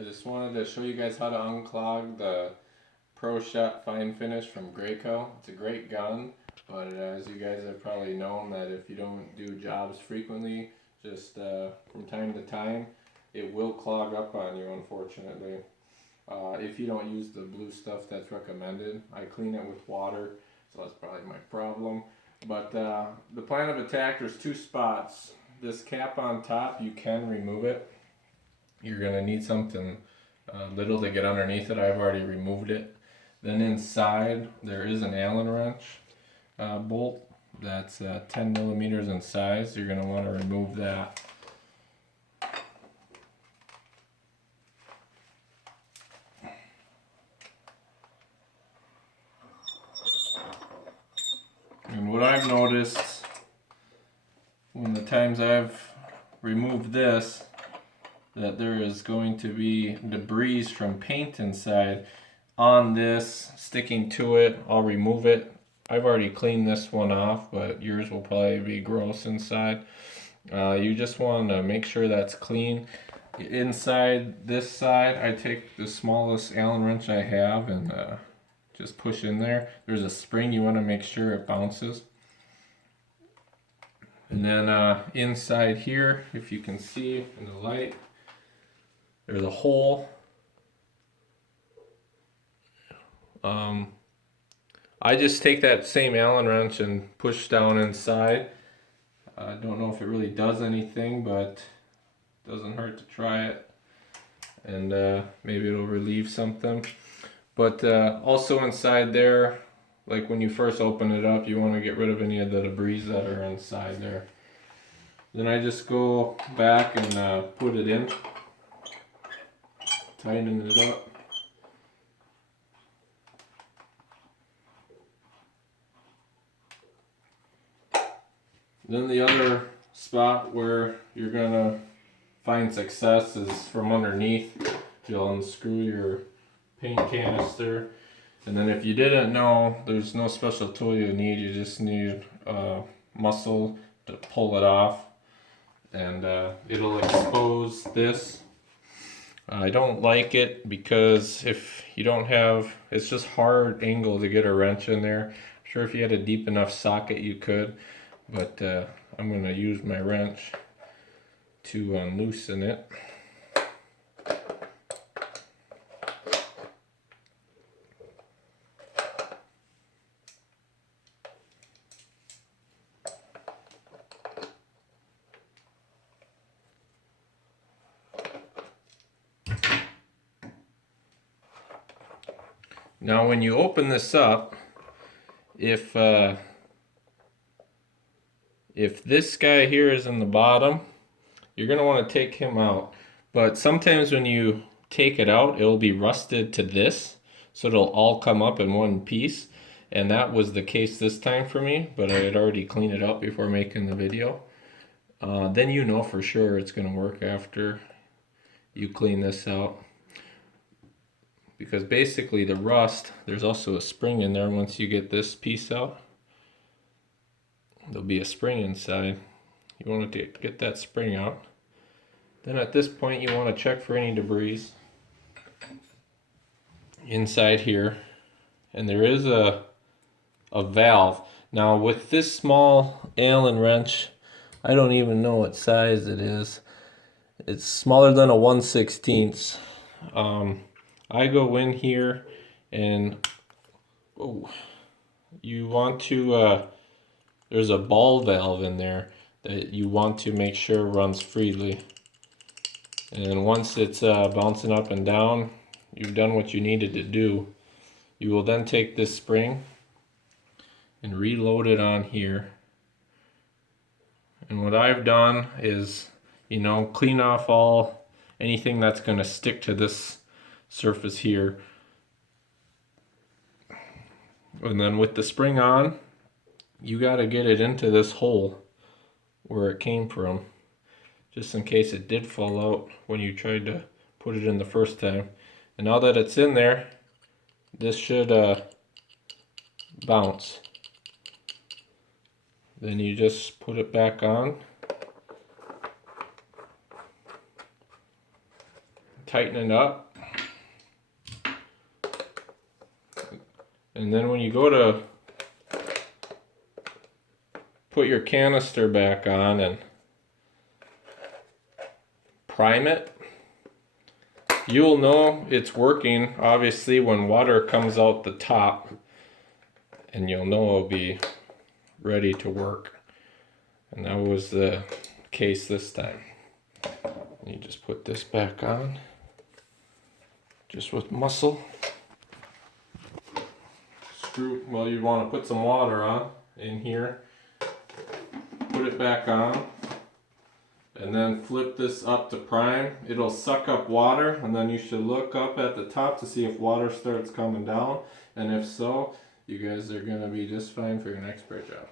I just wanted to show you guys how to unclog the ProShot Fine Finish from GRACO. It's a great gun, but as you guys have probably known, that if you don't do jobs frequently, just from time to time, it will clog up on you, unfortunately. If you don't use the blue stuff that's recommended. I clean it with water, so that's probably my problem. But the plan of attack, there's two spots. This cap on top, you can remove it. You're going to need something little to get underneath it. I've already removed it. Then inside there is an Allen wrench bolt that's 10 millimeters in size. You're going to want to remove that. And what I've noticed when the times I've removed this, that there is going to be debris from paint inside on this sticking to it. I'll remove it. I've already cleaned this one off, but yours will probably be gross inside. You just want to make sure that's clean. Inside this side, I take the smallest Allen wrench I have and just push in there. There's a spring, you want to make sure it bounces. And then inside here, if you can see in the light, there's a hole. I just take that same Allen wrench and push down inside. I don't know if it really does anything, but it doesn't hurt to try it. And maybe it'll relieve something. But also inside there, like when you first open it up, you want to get rid of any of the debris that are inside there. Then I just go back and put it in. Tightening it up. Then the other spot where you're gonna find success is from underneath. You'll unscrew your paint canister, and then if you didn't know, there's no special tool you need. You just need a muscle to pull it off, and it'll expose this. I don't like it because if you don't have, it's just hard angle to get a wrench in there. I'm sure if you had a deep enough socket you could, but I'm going to use my wrench to loosen it. Now when you open this up, if this guy here is in the bottom, you're going to want to take him out. But sometimes when you take it out, it'll be rusted to this, so it'll all come up in one piece. And that was the case this time for me, but I had already cleaned it up before making the video. Then you know for sure it's going to work after you clean this out. Because basically the rust, there's also a spring in there. Once you get this piece out, there'll be a spring inside. You want to get that spring out. Then at this point you want to check for any debris inside here. And there is a valve. Now with this small Allen wrench, I don't even know what size it is. It's smaller than a 1/16. I go in here and you want to, there's a ball valve in there that you want to make sure runs freely. And once it's bouncing up and down, you've done what you needed to do. You will then take this spring and reload it on here. And what I've done is, clean off anything that's going to stick to this surface here. And then with the spring on, you got to get it into this hole where it came from, just in case it did fall out when you tried to put it in the first time. And now that it's in there, this should bounce. Then you just put it back on. tighten it up. And then when you go to put your canister back on and prime it, you'll know it's working obviously when water comes out the top, and you'll know it'll be ready to work. And that was the case this time. You just put this back on just with muscle. Screw, well, you want to put some water on in here, put it back on, and then flip this up to prime. It'll suck up water, and then you should look up at the top to see if water starts coming down, and if so, you guys are going to be just fine for your next spray job.